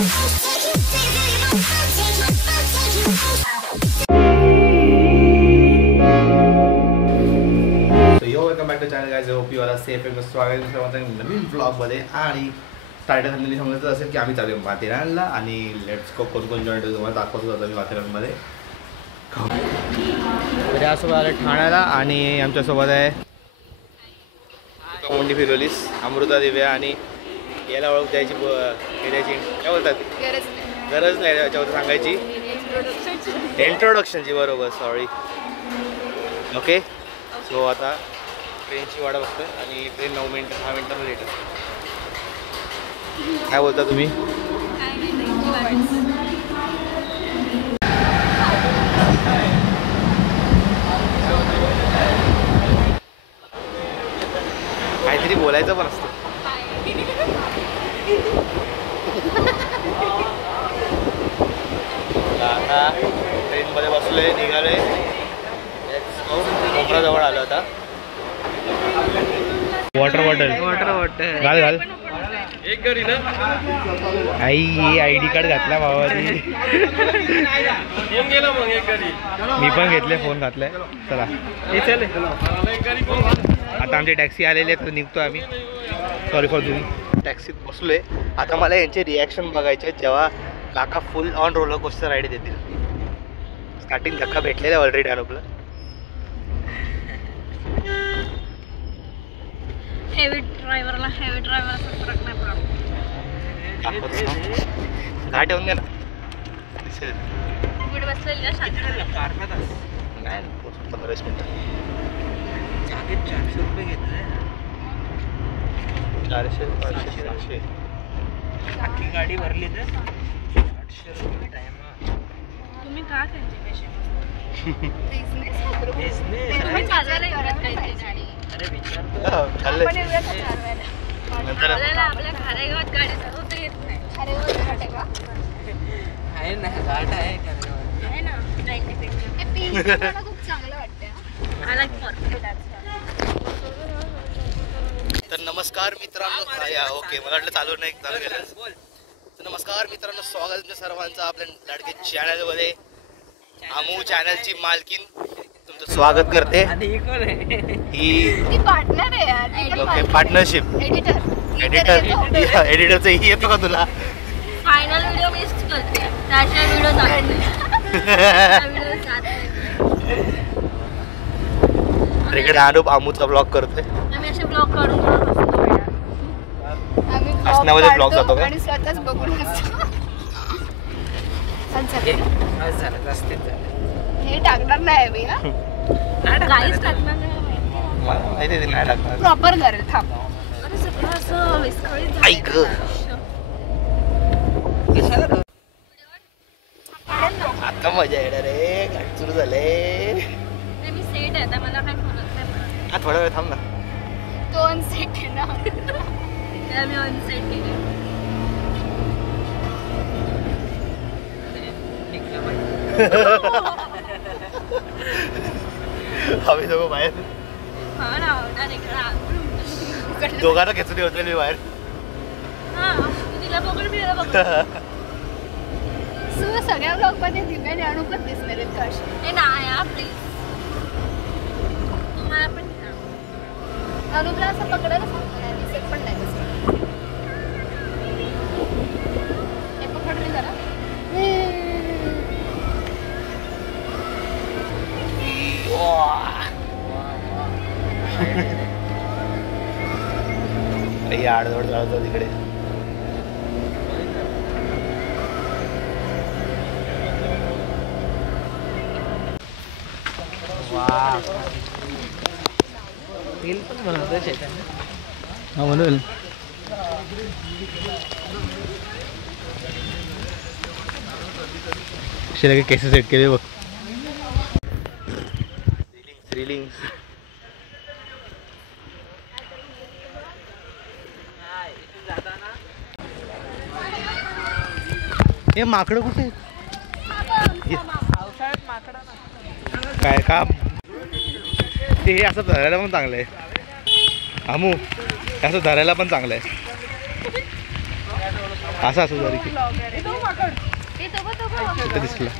Welcome back to channel guys, hope you are safe आणि स्वागत आहे सर्वांचं नवीन ब्लॉगमध्ये. आणि टायटल समजून समजायचं असेल की आम्ही चालू आहे माथेरानला आणि लेट्स गो. कोण कोण जॉईन होतो तुम्हाला दाखवतो जातो मी माथेरानमध्ये. त्यासोबत आलं ठाण्याला आणि आमच्यासोबत आहे मोठी फिरवलीस अमृता दिव्या आणि याला ओळख द्यायची द्यायची काय बोलतात गरज नाही त्याच्यावर सांगायची इंट्रोडक्शनची. बरोबर, सॉरी. ओके, सो आता ट्रेनची वाट बघतोय आणि ट्रेन 9 मिनिट 10 मिनिटांनी लेट असते. काय बोलता तुम्ही? काहीतरी बोलायचं पण असतं. आता ट्रेनमध्ये बसलोय, निघालोय. कोपराजवळ आलो आता. वॉटर बॉटल घाल घाल. एक घरी ना आई ID कार्ड घातला भावानी. मी पण घेतले, फोन घातलाय. चला आता आमची टॅक्सी आलेली आहे तर निघतो आम्ही. सॉरी फॉर तुम्ही. टॅक्सीत बसलोय आता. मला यांचे रिॲक्शन बघायचे जेव्हा काका फुल ऑन रोलर कोस्टर राईड देतील. स्टार्टिंग धक्का भेटलेला ऑलरेडी अनुभवलं. हेवी ड्रायव्हरला फरक नाही पडत. घाट येऊन घ्या ना. पुढे बसलेली ना नाही 15-20 मिनिटं. 400 रुपये घेतले. 400 500 700 अख्खी गाडी भरली तर 800 रुपये टाइम. तुम्ही का त्यांचे पैसे बिझनेस तुम्ही चालवायला करत काही गाडी. अरे विचारतो चाललंय. आपल्या खारेगावात गाडी चालवता येत नाही. खारेगावात घाट आहे का? आहे ना, घाट आहे आहे ना. खूप चांगलं वाटतं. मला तर नमस्कार मित्रांनो. ओके, मला वाटलं चालू नाही, चालू केलं. तर नमस्कार मित्रांनो, स्वागत तुमच्या सर्वांचं आपल्या लाडके चॅनलमध्ये. आमू चॅनलची मालकीन तुमचं स्वागत करते. ही पार्टनर आहे यार. Okay, partnership. एडिटरचं ही येतो का तुला? फायनल व्हिडिओ मिस करते. त्याच्या व्हिडिओ जात इकडे अनुप आमूचा ब्लॉग करतोय. आम्ही असे ब्लॉग काढून हसण्यामध्ये ब्लॉग जातो का? आणि स्वतःच बघून हे टाकणार नाही मी. काहीच टाकणार नाही. माहिती नाही टाकणार. प्रॉपर करेल. थांब. अरे सगळं असं विस्कळीत झालं. ऐक आता मजा येणार रे. घाट सुरू झाले. मी सेट आहे आता. मला काय फरक नाही पडत. हा थोडा वेळ थांब ना. तो अनसेट आहे ना. त्याला मी अनसेट केलं. आम्ही दोघं बाहेर. हा ना. दोघांना खेचून होते मी बाहेर. हा, तू तिला बघून मी तिला बघून. सगळ्या ब्लॉग मध्ये दिव्याने अनुपच दिसणार आहेत का अशी? हे नाही यार, प्लीज. तुम्हाला पण अनुपला असं पकडायला सांगतो. दिसत पण नाही तसं. हे पकड रे जरा. आडधड चालतो तिकडे. रील पण बनवतोय चैतन्य. हा म्हणून शिला केस सेट केले बघ. रिलिंग हे माकडं कुठे? काय का ते हे असं धरायला पण चांगलं आहे. आमू असं धरायला पण चांगलं आहे. असं असं जरी की हे दिसलं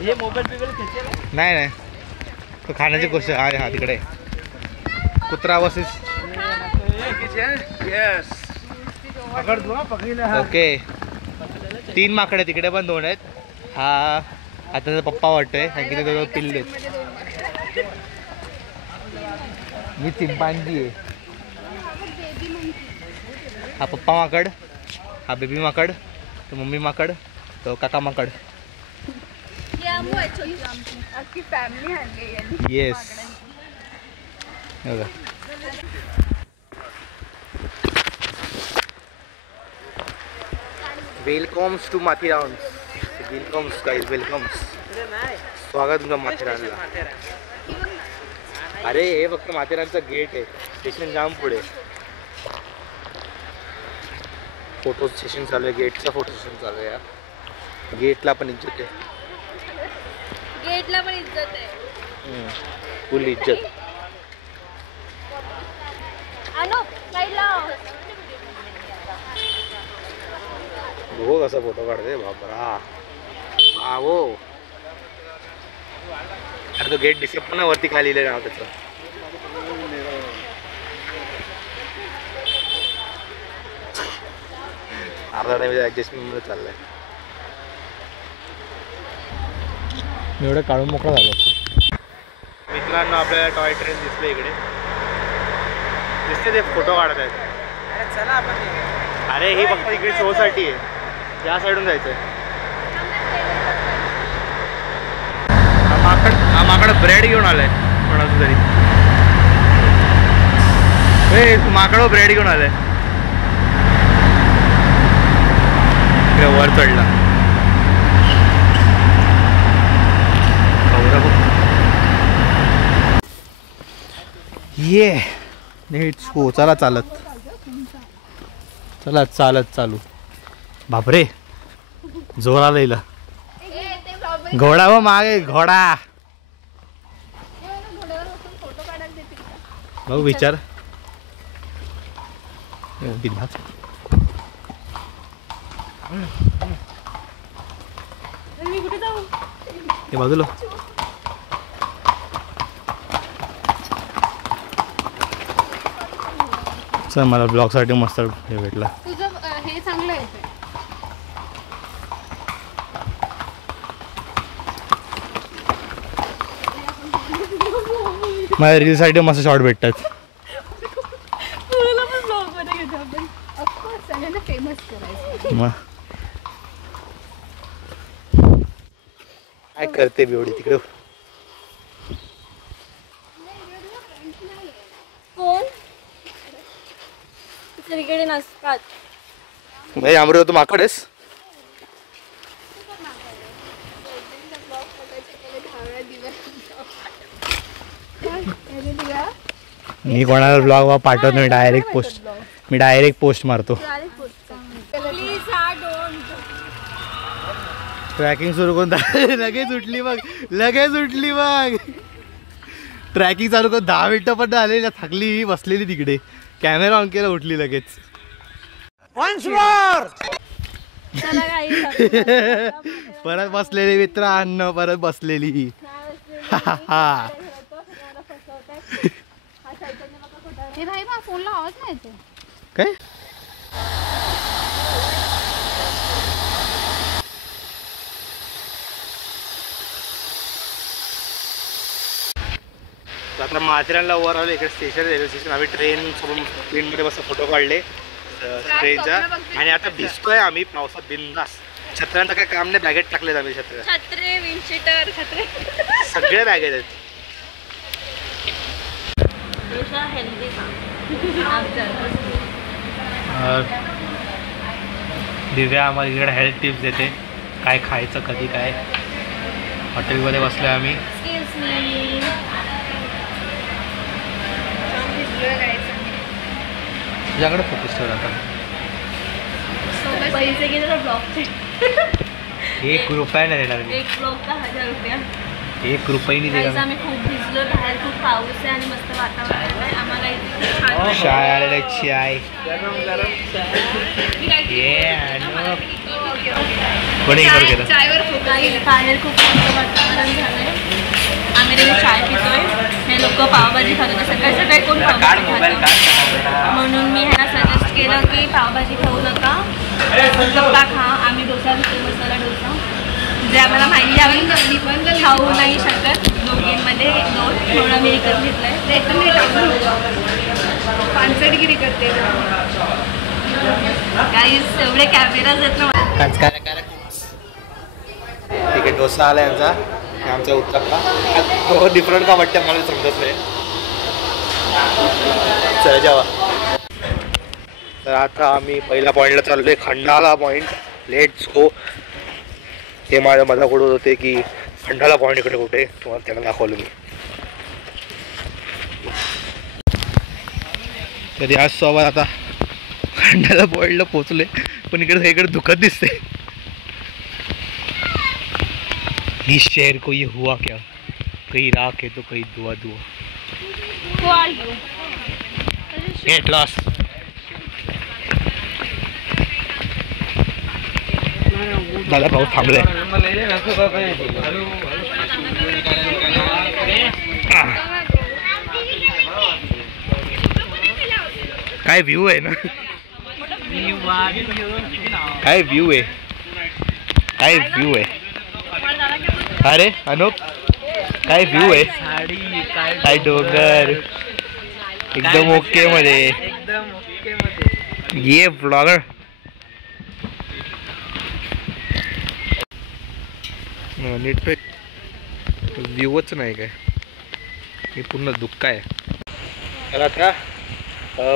हे मोबाईल बिबाईल खेचेल नाही नाही तो खाण्याची गोष्ट आहे हा तिकडे कुत्रा वसेस ओके 3 माकडे तिकडे पण 2 आहेत हा आता त्याचा पप्पा वाटतोय कारण की ते दोघं पिल्ले आहेत मी चिंपांजी आहे हा पप्पा माकड हा बेबी माकड तो मम्मी माकड तो काका माकड फॅमिली आणली येस बघा welcomes to Matheran welcomes guys welcomes स्वागत तुमचं माथेरानला अरे हे फक्त माथेरानचं गेट आहे स्टेशन जाम पुढे फोटो सेशन चालू आहे गेटचा फोटो सेशन चालू आहे या गेटला पण इज्जत आहे गेटला पण इज्जत आहे फुल इज्जत आणो साईडला बघू कसा फोटो काढते बाबरा हो अरे तो गेट दिसत पण ना वरती खाली लिहिलं नाव त्याचं अर्धा टाइम ऍडजस्टमेंट मध्ये चाललंय मी एवढं काढून मोकळा झालो असतो मित्रांनो आपल्याला टॉय ट्रेन दिसले इकडे दिसते ते फोटो काढत आहेत चला आपण अरे ही फक्त इकडे शो साठी आहे त्या साईडून जायचंय हा माकड ब्रेड घेऊन आलाय कोणाचं तरी माकड ब्रेड घेऊन आलाय वर चढला ये नीट शो चला चालत चला चालत चालू बापरे जोर आला हिला घोडा व मागे घोडा बघू विचार हे बाजूला चल मला ब्लॉग साठी मस्त हे भेटला तुझं हे चांगलं आहे माझ्या रील साठी मस्त शॉर्ट भेटतात फेमस करायचं मग काय करते बेवडी तिकडे कोण सगळीकडे नसतात भाई आमरे तू माकड आहेस मी कोणाला ब्लॉग पाठवत नाही डायरेक्ट पोस्ट मारतो ट्रॅकिंग सुरू करून लगेच उठली मग ट्रॅकिंग चालू करून 10 मिनिटं पण आलेली थकली बसलेली तिकडे कॅमेरा ऑन केला उठली लगेच परत बसलेली मित्रांनो परत बसलेली फोनला आवाज नाही येतो काय आता माथेरानला वर आलो इकडे स्टेशन रेल्वे स्टेशन आम्ही ट्रेनमध्ये बस फोटो काढले ट्रेनचा आणि आता भिजतोय आम्ही पावसात बिंदास छत्र्यांचं काय काम नाही बॅगेत टाकलेत आम्ही छत्रे विंडशीटर छत्रे सगळे बॅगेत आहेत दिव्या आम्हाला इकडे हेल्थ टिप्स देते काय खायचं कधी काय हॉटेलमध्ये बसलो आम्ही तुझ्याकडे फोकस ठेवला आता पैसे गेले ब्लॉगचे 1 रुपया नाही देणार मी 1 ब्लॉग का 1000 रुपया 1 रुपयानी देणार आम्ही खूप भिजलो बाहेर खूप पाऊस आहे आणि मस्त वातावरण आहे आम्हाला इथे छान चाय आलेला चाय गरम गरम चाय. कोणी इग्नोर केलं चायवर बाहेर खूप मस्त वातावरण झालंय. आम्ही तिथे चाय पितोय. हे लोक पावभाजी खात होते. सकाळी सकाळी कोण काढ पावभाजी मोबाईल खातं? काढ. म्हणून मी ह्यांना सजेस्ट केलं की पावभाजी खाऊ नका, गप्पा खा. आम्ही डोसा घेतो, मसाला डोसा, जे आम्हाला माहिती आहे. मी पण खाऊ नाही शकत दोघींमध्ये दोन, म्हणून आम्ही विकत घेतलंय. पानसटगिरी करते. काही एवढे कॅमेराज आहेत ना. ठीक आहे, डोसा आला यांचा, हे आमचा उत्तप्पा. तो डिफरंट का वाटतं मला समजत नाही. चला जेवा. तर आता आम्ही पहिल्या पॉईंटला चाललोय, खंडाला पॉईंट. Let's go. हे माझ्या मजाकडून होते की खंडाला पॉईंट इकडे कुठे, तुम्हाला त्यांना दाखवलं मी. तर याचसोबत आता खंडाला पॉईंटला पोचले, पण इकडे दुखत दिसते. इस शहर को ये हुआ क्या, कहीं राख है तो कहीं दुआ दुआ. Who are you? Get lost. दादा पाऊस थांबलाय. काय व्ह्यू आहे ना, काय व्ह्यू आहे, काय व्ह्यू आहे. अरे अनुप, काय व्ह्यू आहे, काय डोंगर, एकदम ओके मध्ये. एकदम ओके मध्ये. ये ब्लॉगर. नीट व्ह्यूच नाही काय, हे पूर्ण दुःख आहे. तर आता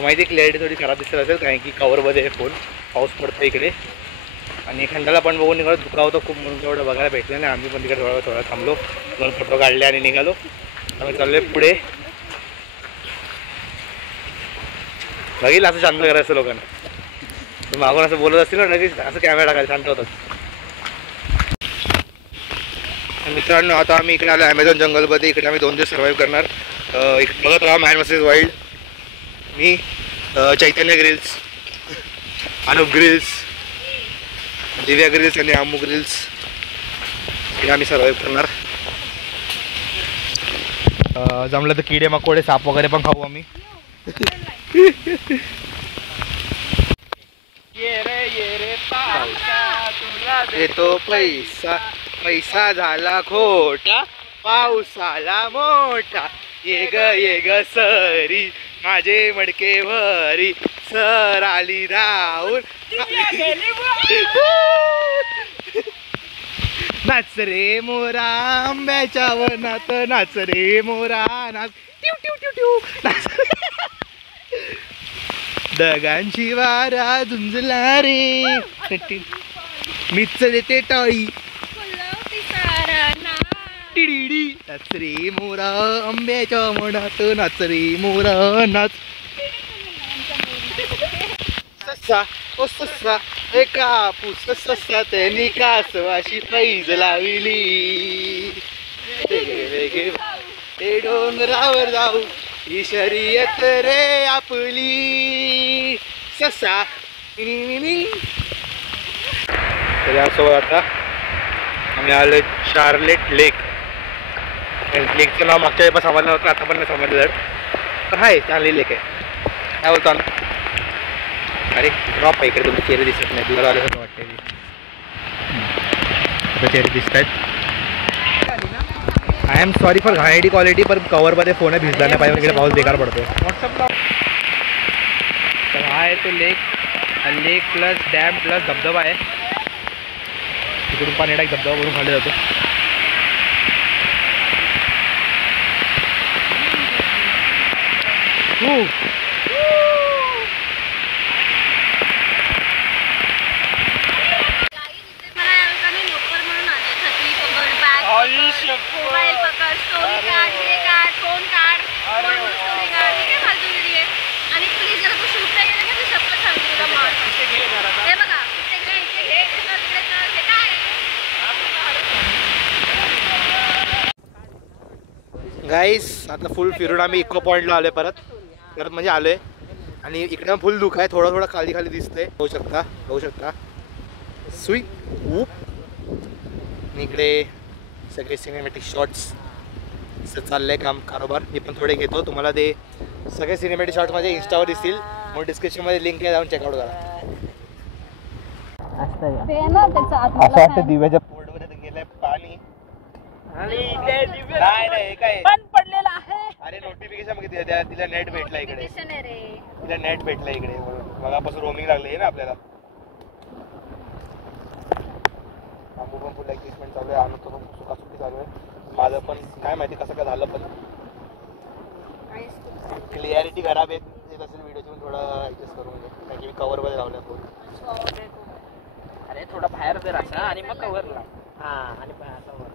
माहिती क्लॅरिटी थोडी खराब दिसत असेल, कारण की कवरमध्ये फोन, पाऊस पडतो इकडे. आणि खंडाला पण बघून निघालो, दुखावतं खूप, म्हणून तेवढं बघायला भेटलं नाही. आम्ही पण तिकडे थोडा थांबलो, 2 फोटो काढले आणि निघालो. आम्ही चाललोय पुढे. बघील असं शांत करायचं लोकांना. मागून असं बोलत असतील ना, लगेच असं कॅमेरा टाकायला शांत होतात. मित्रांनो, आता आम्ही इकडे आलो ॲमेझॉन जंगलमध्ये. इकडे आम्ही 2 दिवस सर्वाईव्ह करणार. इकडे बघत राहा मॅन वर्सेस वाईल्ड. मी चैतन्य ग्रिल्स, अनुप ग्रिल्स, दिव्या ग्रिल्स आणि आमू ग्रिल्स, इकडे आम्ही सर्वाईव्ह करणार. जमलं तर किडे मकोडे साप वगैरे पण खाऊ आम्ही. येतो पैसा, पैसा झाला खोटा, पाऊस आला मोठा. ये ग सरी, माझे मडके भरी, सर आली धावून. नाच रे मोरा आंब्याच्या वनात, नाच रे मोरा नाच, ट्यू ट्यू ट्यू ट्यू नाच. दगांची वारा झुंजला रे, मीच देते टाळी. टिडिडी. नाच रे मोरा आंब्याच्या वनात, नाच रे मोरा नाच. ससा ओ ससा, ए कापूस ससा, त्यांनी कासवाशी पैज लाविली. हे डोंगरावर जाऊ, ही शर्यत रे आपली. ससा. तर यासोबत आता आम्ही आलो शार्लेट लेक. लेकचं नाव मागच्या वेळी पण समजलं नव्हतं, आता पण नाही समजलं. तर हाय, चांगली लेक आहे. काय बोलतो ना, अरे ड्रॉप आहे इकडे, तुमचे चेहरे दिसत नाही, तुला आल्यासारखं वाटतं. चेहरे दिसत आहेत. आय एम सॉरी फॉर घाणेरडी क्वालिटी, पण कवरमध्ये फोन आहे, भिजला नाही पाहिजे. इकडे पाऊस बेकार पडतो. व्हॉट्सअपला तर हा आहे तो लेक. लेक प्लस डॅम प्लस धबधबा आहे. तिकडून पाणी टाक धबधबा करून खाली जातो. मोबाईल पकड, स्टोरी काढ, हे काढ, फोन काढ, स्टोरी काढ, हे काय फालतूगिरी आहे. आणि प्लीज जरा तू शूट नाही केलं ना, मी शपथ सांगते तुला मार. हे बघा, इथे घे, हे काय गाईस, आता फुल फिरून आम्ही इको पॉइंटला आलोय परत. परत म्हणजे आलोय आणि इकडे फुल दुःख आहे, थोडा थोडा खाली खाली दिसतंय, बघू शकता सुई ऊप. इकडे सगळे सिनेमॅटिक शॉट्स चाललंय काम कारोबार. मी पण थोडे घेतो, तुम्हाला ते सगळे सिनेमॅटिक शॉट्स माझ्या इंस्टावर दिसतील, मग डिस्क्रिप्शनमध्ये लिंक आहे, जाऊन चेकआउट करा. ते आहे ना त्याचं आतमधलं असं वाटतं fan. दिव्याच्या पोटमध्ये गेलंय पाणी. आणि इकडे दिव्य नाही नाही हे काय बंद पडलेला आहे. अरे नोटिफिकेशन बघितली, तिला नेट भेटला इकडे, Notification आहे रे. तिला नेट भेटला इकडे, मगापासून रोमिंग लागले ना आपल्याला. आम्ही पण फुल एक्साइटमेंट चालू आहे, आम्ही पण सुखासुखी चालू आहे. माझं पण काय माहिती कसं काय झालं, पण क्लिअरिटी खराब येत असेल व्हिडिओची, पण थोडं ॲडजस्ट करून घे, कारण की मी कवरमध्ये लावलं फोन. अरे थोडा बाहेर जर असा आणि मग कव्हरला. हा आणि असं वर.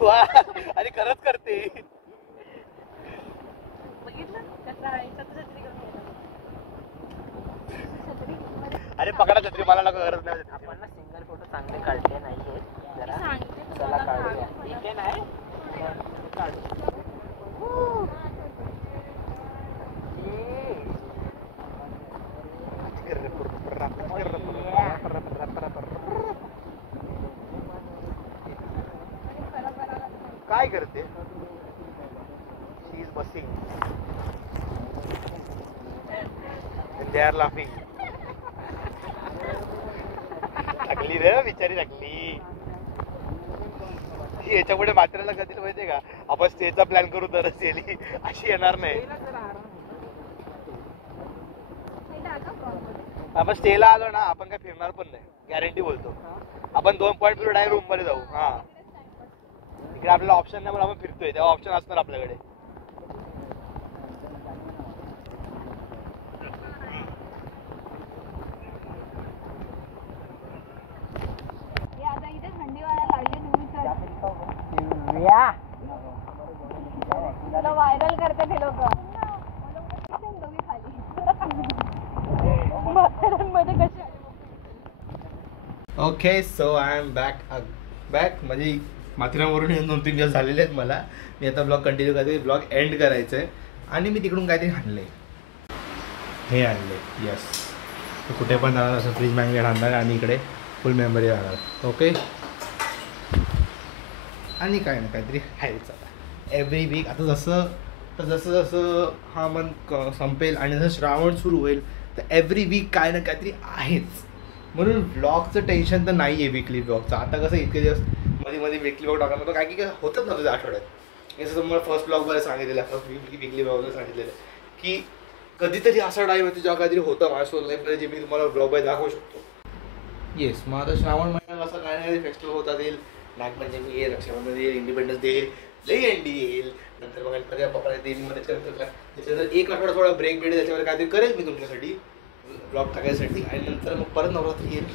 वा आणि खरंच करते. बघितलं कसा आहे छत्री घेऊन गेला. अरे पकडा छत्री, मला नको, गरज नाही. आपण ना सिंगल फोटो चांगले काढले नाहीये जरा. सांगितलं चला तुम्हाला काढूया. काढू. ठीक आहे नाही काढू. काय करते? She is bussing and they are laughing. टाकली रे बिचारी, टाकली. याच्यापुढे मात्रेला कधी माहितीये का, आपण स्टेजचा प्लॅन करू तरच येईल, अशी येणार नाही. आपण स्टेला आलो ना, आपण काय फिरणार पण नाही, गॅरंटी बोलतो. आपण 2 पॉईंट फिरू, डायरेक्ट रूम मध्ये जाऊ. हा इकडे आपल्याला ऑप्शन नाही, पण आपण फिरतोय तेव्हा ऑप्शन असणार आपल्याकडे. आता इथे थंडी वाजायला लागली, तुम्ही तुला व्हायरल करते ते लोक मध्ये कसे. Okay so I am back म्हणजे माथेरानवरून येऊन 2-3 दिवस झालेले आहेत मला. मी आता ब्लॉग कंटिन्यू करते, ब्लॉग एंड करायचं आहे. आणि मी तिकडून काहीतरी आणलं हे आणले. यस, कुठे पण जाणार असं फ्रीज मॅग्नेट आणणार आणि इकडे फुल मेमरी राहणार. ओके, आणि काय ना काहीतरी आहेच आता एव्हरी वीक. आता जसं हा मंथ संपेल आणि जसं श्रावण सुरू होईल तर एव्हरी वीक काय ना काहीतरी आहेच. म्हणून व्लॉगचं टेन्शन तर नाही आहे विकली व्लॉगचं. आता कसं इतके दिवस मध्ये विकली व्लॉग टाकणार, काय की होतच नव्हतं आठवड्यात. जसं तुम्हाला फर्स्ट ब्लॉगमध्ये सांगितलेलं, फर्स्ट विकली ब्लॉगमध्ये सांगितलेलं की कधीतरी असा टाईम होतो जेव्हा काहीतरी होतं माझ्यासोबत लाईफमध्ये, जे मी तुम्हाला ब्लॉगमध्ये दाखवू शकतो. येस, मग आता श्रावण महिन्यात असं काय नाही फेस्टिवल होतात येईल, नागपंचमी येईल, रक्षाबंधन येईल, इंडिपेंडन्स डे येईल, लई एंडी येईल, नंतर मग गणपती बाप्पा येईल. मग त्याच्यानंतर 1 आठवडा थोडा ब्रेक भेटेल, त्याच्यावर काहीतरी करेल मी तुमच्यासाठी ब्लॉग टाकायसाठी. आणि नंतर मग परत नवरात्री येईल.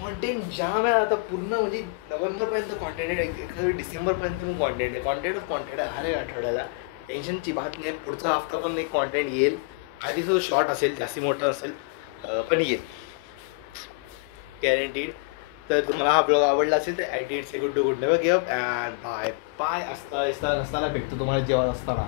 कॉन्टेंट जाम आहे आता पूर्ण, म्हणजे नोव्हेंबरपर्यंत कॉन्टेंट आहे, एखाद्या डिसेंबरपर्यंत मग कॉन्टेंट आहे हर एक आठवड्याला. टेन्शनची बात नाही. पुढचा हफ्ता पण एक कॉन्टेंट येईल. आधी तो शॉर्ट असेल, जास्ती मोठा असेल, पण येईल गॅरंटीड. तर तुम्हाला हा ब्लॉग आवडला असेल तर I did say good to good never give up and bye bye. असताना भेटतो तुम्हाला जेवण असताना.